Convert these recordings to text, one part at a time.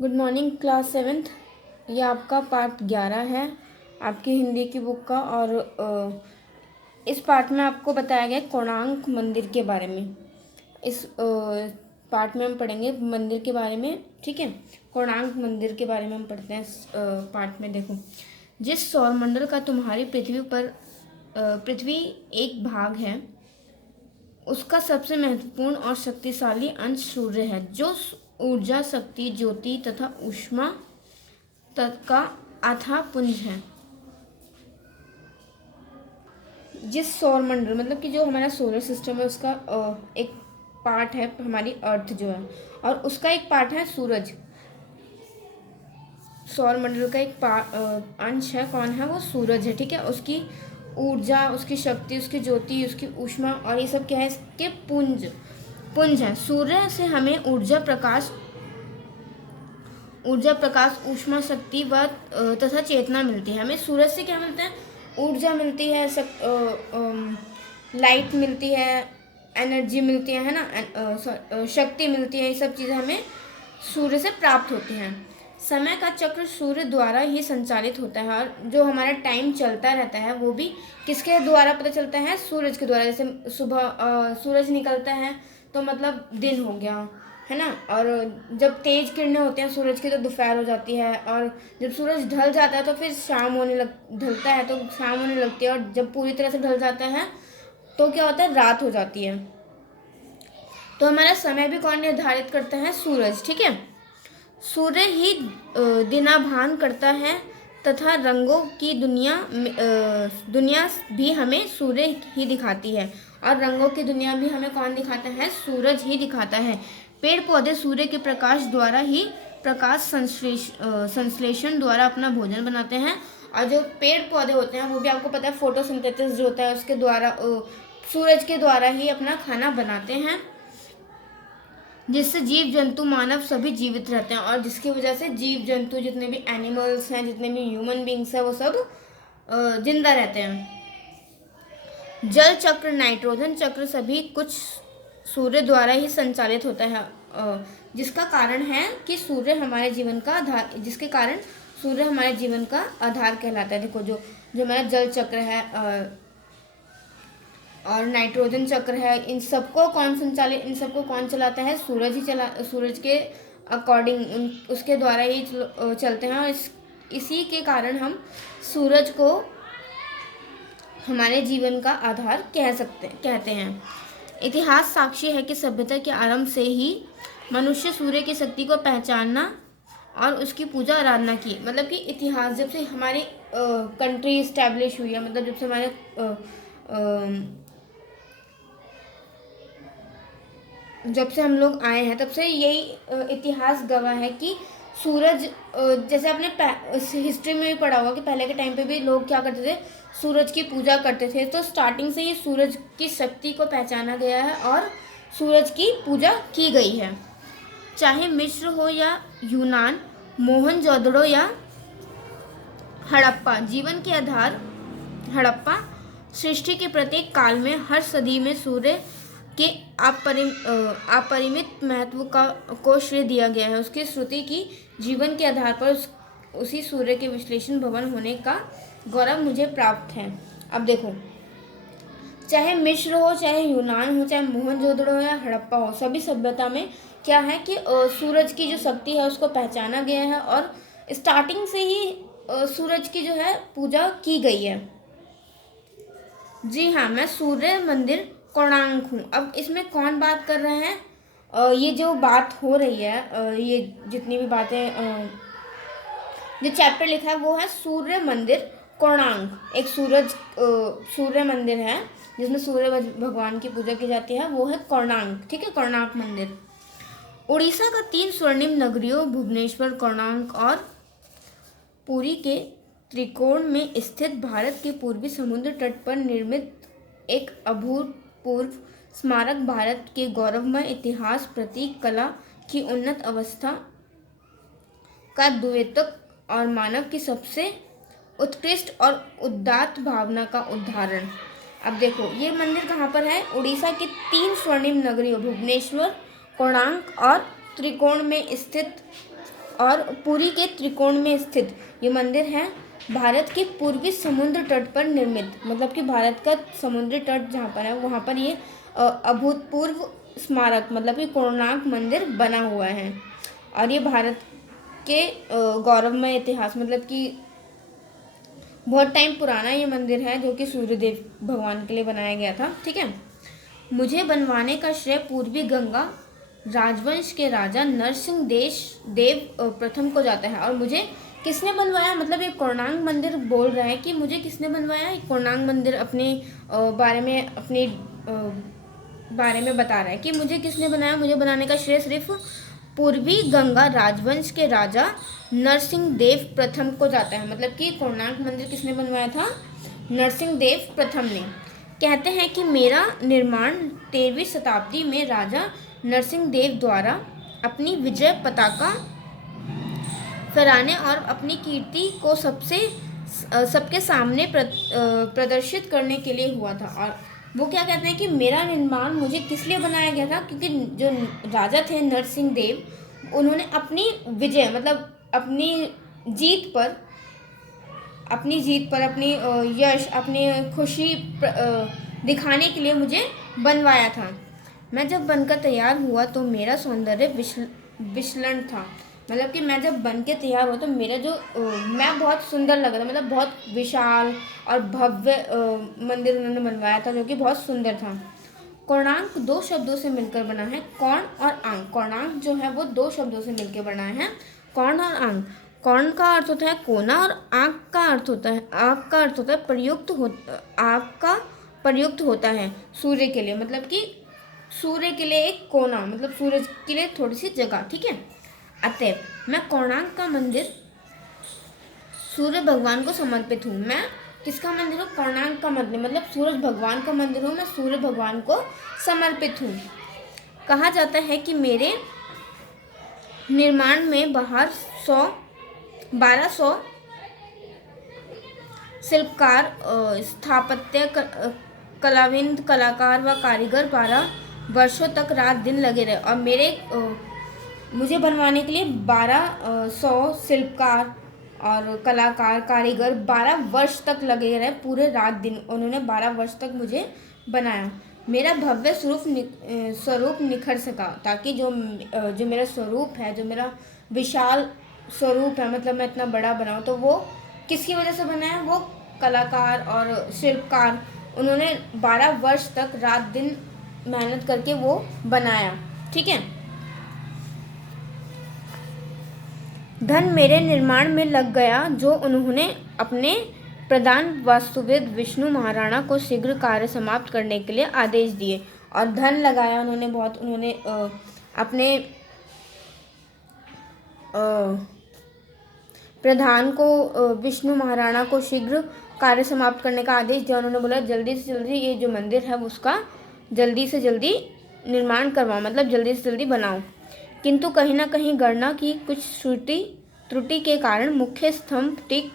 Good morning class seventh. ये आपका part 11 है आपकी हिंदी की बुक का। और इस पार्ट में आपको बताया गया कोणार्क मंदिर के बारे में। इस पार्ट में हम पढ़ेंगे मंदिर के बारे में, ठीक है। कोणार्क मंदिर के बारे में हम पढ़ते हैं इस पार्ट में। देखो, जिस सौरमंडल का तुम्हारी पृथ्वी एक भाग है, उसका सबसे महत्वपूर्ण और शक्तिशाली अंश सूर्य है, जो ऊर्जा, शक्ति, ज्योति तथा ऊष्मा का अथाह पुंज है। जिस सौरमंडल मतलब कि जो हमारा सोलर सिस्टम है, उसका एक पार्ट है हमारी अर्थ जो है, और उसका एक पार्ट है सूरज। सौरमंडल का एक अंश है, कौन है वो? सूरज है, ठीक है। उसकी ऊर्जा, उसकी शक्ति, उसकी ज्योति, उसकी ऊष्मा और ये सब क्या है? इसके पुंज है। सूर्य से हमें ऊर्जा, प्रकाश, ऊष्मा, शक्ति व तथा चेतना मिलती है। हमें सूरज से क्या मिलता है? ऊर्जा मिलती है, लाइट मिलती है, एनर्जी मिलती है ना, शक्ति मिलती है। ये सब चीज़ें हमें सूर्य से प्राप्त होती हैं। समय का चक्र सूर्य द्वारा ही संचालित होता है, और जो हमारा टाइम चलता रहता है वो भी किसके द्वारा पता चलता है? सूरज के द्वारा। जैसे सुबह सूरज निकलता है तो मतलब दिन हो गया, है ना। और जब तेज किरणें होती हैं सूरज की तो दोपहर हो जाती है, और जब सूरज ढल जाता है तो फिर ढलता है तो शाम होने लगती है, और जब पूरी तरह से ढल जाता है तो क्या होता है? रात हो जाती है। तो हमारा समय भी कौन निर्धारित करता है? सूरज, ठीक है। सूर्य ही दिनाभान करता है तथा रंगों की दुनिया भी हमें सूर्य ही दिखाती है, और रंगों की दुनिया भी हमें कौन दिखाता है? सूरज ही दिखाता है। पेड़ पौधे सूर्य के प्रकाश द्वारा ही प्रकाश संश्लेषण द्वारा अपना भोजन बनाते हैं, और जो पेड़ पौधे होते हैं वो भी आपको पता है फोटोसिंथेसिस जो होता है उसके द्वारा, सूरज के द्वारा ही अपना खाना बनाते हैं, जिससे जीव जंतु, मानव सभी जीवित रहते हैं, और जिसकी वजह से जीव जंतु, जितने भी एनिमल्स हैं, जितने भी ह्यूमन बींग्स हैं, वो सब जिंदा रहते हैं। जल चक्र, नाइट्रोजन चक्र सभी कुछ सूर्य द्वारा ही संचालित होता है, जिसका कारण है कि सूर्य हमारे जीवन का आधार, जिसके कारण सूर्य हमारे जीवन का आधार कहलाता है। देखो, जो हमारा जल चक्र है और नाइट्रोजन चक्र है, इन सबको कौन चलाता है? सूरज ही सूरज के अकॉर्डिंग, उसके द्वारा ही चलते हैं, और इसी के कारण हम सूरज को हमारे जीवन का आधार कहते हैं। इतिहास साक्षी है कि सभ्यता के आरंभ से ही मनुष्य सूर्य की शक्ति को पहचानना और उसकी पूजा आराधना की। मतलब कि इतिहास, जब से हमारी कंट्री इस्टेब्लिश हुई है, मतलब जब से हम लोग आए हैं, तब से यही इतिहास गवाह है कि सूरज, जैसे आपने हिस्ट्री में भी पढ़ा होगा कि पहले के टाइम पे भी लोग क्या करते थे? सूरज की पूजा करते थे। तो स्टार्टिंग से ही सूरज की शक्ति को पहचाना गया है और सूरज की पूजा की गई है। चाहे मिस्र हो या यूनान, मोहनजोदड़ो या हड़प्पा, जीवन के आधार हड़प्पा, सृष्टि के प्रत्येक काल में, हर सदी में सूर्य के अपरिमित महत्व को श्रेय दिया गया है। उसकी श्रुति की जीवन के आधार पर उसी सूर्य के विश्लेषण भवन होने का गौरव मुझे प्राप्त है। अब देखो, चाहे मिस्र हो, चाहे यूनान हो, चाहे मोहनजोदड़ो हो या हड़प्पा हो, सभी सभ्यता में क्या है कि सूरज की जो शक्ति है उसको पहचाना गया है, और स्टार्टिंग से ही सूरज की जो है पूजा की गई है। जी हाँ, मैं सूर्य मंदिर कोणार्क हूँ। अब इसमें कौन बात कर रहे हैं? ये जो बात हो रही है, ये जितनी भी बातें, जो चैप्टर लिखा है वो है सूर्य मंदिर कोणार्क। एक सूर्य मंदिर है जिसमें सूर्य भगवान की पूजा की जाती है, वो है कोणार्क, ठीक है। कोणार्क मंदिर उड़ीसा का 3 स्वर्णिम नगरियों भुवनेश्वर, कोणार्क और पुरी के त्रिकोण में स्थित भारत के पूर्वी समुद्र तट पर निर्मित एक अभूतपूर्व स्मारक भारत के गौरवमय इतिहास, प्रतीक, कला की उन्नत अवस्था का द्योतक और मानव की सबसे उत्कृष्ट और उदात्त भावना का उदाहरण। अब देखो, ये मंदिर कहाँ पर है? उड़ीसा की 3 स्वर्णिम नगरियों भुवनेश्वर, कोणार्क और त्रिकोण में स्थित और पुरी के त्रिकोण में स्थित ये मंदिर है भारत के पूर्वी समुद्र तट पर निर्मित, मतलब कि भारत का समुद्री तट जहाँ पर है वहाँ पर ये अभूतपूर्व स्मारक मतलब कि कोणार्क मंदिर बना हुआ है। और ये भारत के गौरवमय इतिहास मतलब कि बहुत टाइम पुराना ये मंदिर है जो कि सूर्यदेव भगवान के लिए बनाया गया था। ठीक है, मुझे बनवाने का श्रेय पूर्वी गंगा राजवंश के राजा नरसिंह देव प्रथम को जाता है। और मुझे किसने बनवाया, मतलब ये कोणार्क मंदिर बोल रहा है कि मुझे किसने बनवाया, कोणार्क मंदिर अपने बारे में बता रहा है कि मुझे किसने बनाया। मुझे बनाने का श्रेय सिर्फ पूर्वी गंगा राजवंश के राजा नरसिंह देव प्रथम को जाता है। मतलब कि कोणार्क मंदिर किसने बनवाया था, नरसिंह देव प्रथम ने। कहते हैं कि मेरा निर्माण 13वीं शताब्दी में राजा नरसिंह देव द्वारा अपनी विजय पताका फहराने और अपनी कीर्ति को सबके सामने प्रदर्शित करने के लिए हुआ था। और वो क्या कहते हैं कि मेरा निर्माण मुझे किस लिए बनाया गया था, क्योंकि जो राजा थे नरसिंह देव उन्होंने अपनी विजय मतलब अपनी जीत पर अपनी यश अपनी खुशी दिखाने के लिए मुझे बनवाया था। मैं जब बनकर तैयार हुआ तो मेरा सौंदर्य विचलन था, मतलब कि मैं जब बन के तैयार हुआ तो मेरा जो मैं बहुत सुंदर लग रहा था, मतलब बहुत विशाल और भव्य मंदिर उन्होंने बनवाया था जो कि बहुत सुंदर था। कोणार्क 2 शब्दों से मिलकर बना है, कौण और आंक। कोणार्क जो है वो 2 शब्दों से मिलकर बना है, कौण और आंक। कौण का अर्थ होता है कोना और आंक का अर्थ होता है प्रयुक्त होता है सूर्य के लिए, मतलब कि सूर्य के लिए एक कोना मतलब सूरज के लिए थोड़ी सी जगह। ठीक है, अतएव मैं कोणार्क का मंदिर सूर्य भगवान को समर्पित हूँ। मैं किसका मंदिर हूँ, कोणार्क का मंदिर मतलब सूरज भगवान का मंदिर हूँ, मैं सूर्य भगवान को समर्पित हूँ। कहा जाता है कि मेरे निर्माण में 1200 शिल्पकार स्थापत्य कलाविंद कलाकार व कारीगर 12 वर्षों तक रात दिन लगे रहे। और मुझे बनवाने के लिए 1200 शिल्पकार और कलाकार कारीगर 12 वर्ष तक लगे रहे, पूरे रात दिन उन्होंने 12 वर्ष तक मुझे बनाया। मेरा भव्य स्वरूप निखर सका, ताकि जो मेरा स्वरूप है, जो मेरा विशाल स्वरूप है, मतलब मैं इतना बड़ा बनाऊँ, तो वो किसकी वजह से बना है, वो कलाकार और शिल्पकार उन्होंने 12 वर्ष तक रात दिन मेहनत करके वो बनाया। ठीक है, धन मेरे निर्माण में लग गया जो उन्होंने अपने प्रधान वास्तुविद विष्णु महाराणा को शीघ्र कार्य समाप्त करने के लिए आदेश दिए। और धन लगाया उन्होंने बहुत, उन्होंने अपने प्रधान को विष्णु महाराणा को शीघ्र कार्य समाप्त करने का आदेश दिया। उन्होंने बोला जल्दी से जल्दी ये जो मंदिर है उसका जल्दी से जल्दी निर्माण करवाओ, मतलब जल्दी से जल्दी बनाओ। किंतु कहीं ना कहीं गणना की कुछ त्रुटि के कारण मुख्य स्तंभ टिक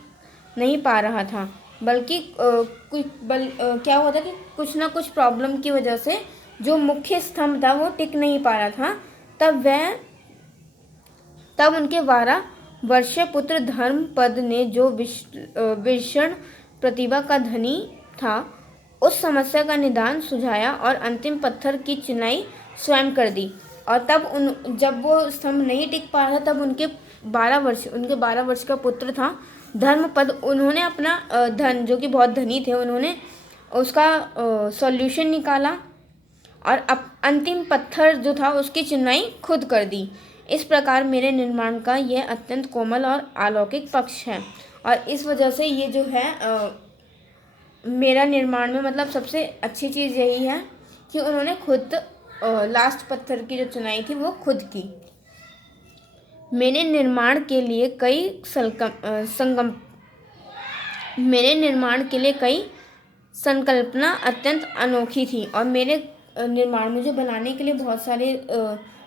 नहीं पा रहा था, बल्कि क्या हुआ था कि कुछ ना कुछ प्रॉब्लम की वजह से जो मुख्य स्तंभ था वो टिक नहीं पा रहा था। तब उनके 12 वर्षीय पुत्र धर्मपद ने, जो भीषण प्रतिभा का धनी था, उस समस्या का निदान सुझाया और अंतिम पत्थर की चिनाई स्वयं कर दी। और तब जब वो स्तंभ नहीं टिक पा रहा था, तब उनके 12 वर्ष का पुत्र था धर्मपद, उन्होंने अपना धन, जो कि बहुत धनी थे, उन्होंने उसका सॉल्यूशन निकाला और अंतिम पत्थर जो था उसकी चिनाई खुद कर दी। इस प्रकार मेरे निर्माण का यह अत्यंत कोमल और अलौकिक पक्ष है। और इस वजह से ये जो है मेरा निर्माण में मतलब सबसे अच्छी चीज़ यही है कि उन्होंने खुद लास्ट पत्थर की जो चुनाई थी वो खुद की। मेरे निर्माण के लिए कई संकल्पना अत्यंत अनोखी थी। और मेरे निर्माण मुझे बनाने के लिए बहुत सारे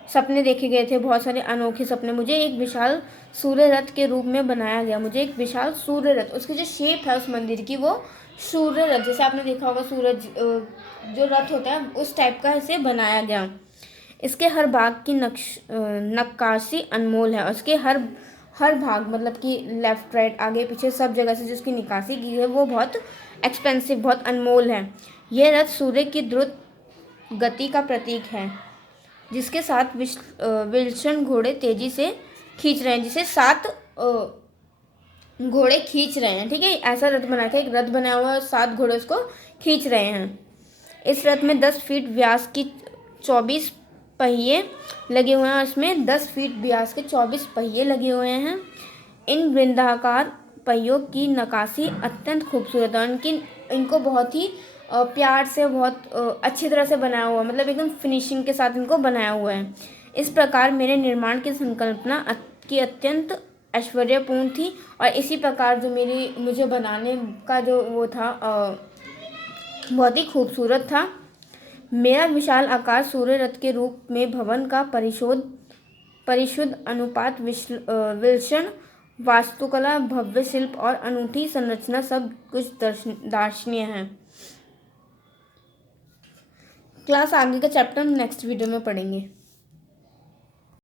सपने देखे गए थे, बहुत सारे अनोखे सपने। मुझे एक विशाल सूर्य रथ के रूप में बनाया गया, मुझे एक विशाल सूर्य रथ, उसकी जो शेप है उस मंदिर की वो सूर्य रथ, जैसे आपने देखा होगा सूरज जो रथ होता है उस टाइप का इसे बनाया गया। इसके हर भाग की नक्काशी अनमोल है। उसके हर भाग मतलब कि लेफ्ट राइट आगे पीछे सब जगह से जिसकी निकासी की है वो बहुत एक्सपेंसिव, बहुत अनमोल है। यह रथ सूर्य की द्रुत गति का प्रतीक है, जिसके साथ विलक्षण घोड़े तेजी से खींच रहे हैं, जिसे 7 घोड़े खींच रहे हैं। ठीक है, ऐसा रथ बना के एक रथ बनाया हुआ है, 7 घोड़े उसको खींच रहे हैं। इस रथ में 10 फीट व्यास की 24 पहिए लगे हुए हैं। इसमें 10 फीट व्यास के 24 पहिए लगे हुए हैं। इन वृंदाकार पहियों की नक्काशी अत्यंत खूबसूरत है। इनको बहुत ही प्यार से, बहुत अच्छी तरह से बनाया हुआ, मतलब एकदम फिनिशिंग के साथ इनको बनाया हुआ है। इस प्रकार मेरे निर्माण की संकल्पना की अत्यंत ऐश्वर्यपूर्ण थी, और इसी प्रकार जो मुझे बनाने का जो वो था बहुत ही खूबसूरत था। मेरा विशाल आकार सूर्य रथ के रूप में भवन का परिशुद्ध अनुपात, विलक्षण वास्तुकला, भव्य शिल्प और अनूठी संरचना सब कुछ दर्शनीय है। क्लास आगे का चैप्टर नेक्स्ट वीडियो में पढ़ेंगे।